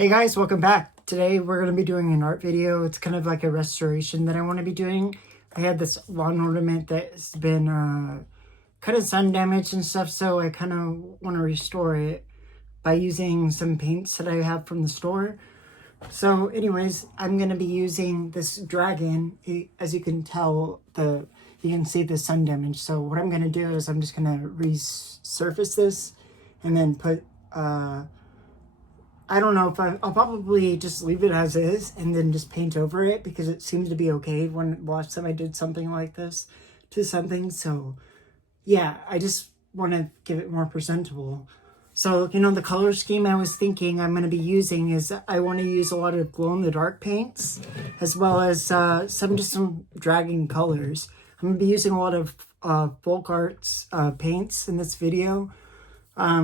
Hey guys, welcome back. Today we're going to be doing an art video. It's kind of like a restoration that I want to be doing. I had this lawn ornament that's been kind of sun damaged and stuff, so I kind of want to restore it by using some paints that I have from the store. So anyways, I'm going to be using this dragon. As you can tell, you can see the sun damage. So what I'm going to do is I'm just going to resurface this and then put I don't know if I'll probably just leave it as is and then just paint over it because it seems to be okay when last time I did something like this to something. So yeah, I just want to give it more presentable. So, the color scheme I was thinking I'm going to be using is I want to use a lot of glow-in-the-dark paints as well as some dragon colors. I'm going to be using a lot of folk arts paints in this video.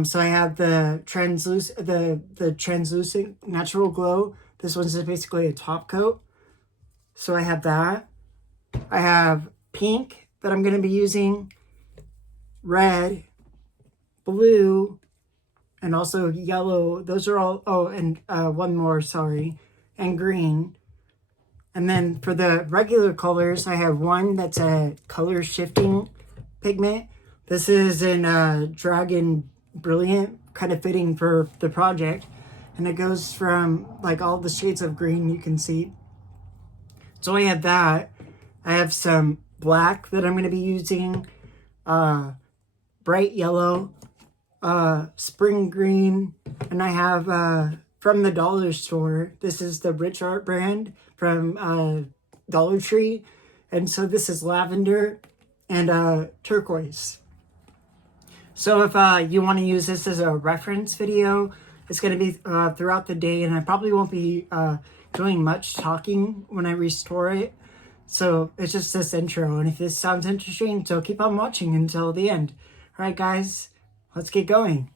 So I have the translucent natural glow. This one's basically a top coat. So I have that. I have pink that I'm going to be using, red, blue, and also yellow. Those are all, oh, and one more, sorry, and green. And then for the regular colors, I have one that's a color shifting pigment. This is in Dragon Brilliant, kind of fitting for the project. And it goes from like all the shades of green you can see. So I have that. I have some black that I'm going to be using, bright yellow, spring green, and I have from the dollar store. This is the Rich Art brand from Dollar Tree. And so this is lavender and turquoise. So if you want to use this as a reference video, it's going to be throughout the day, and I probably won't be doing much talking when I restore it. So it's just this intro, and if this sounds interesting, so keep on watching until the end. All right, guys, let's get going.